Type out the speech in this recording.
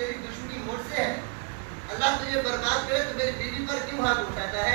تیری دشمنی مجھ سے ہے، اللہ تجھے برباد کرے تو میری بیوی پر کیوں ہاتھ اٹھاتا ہے؟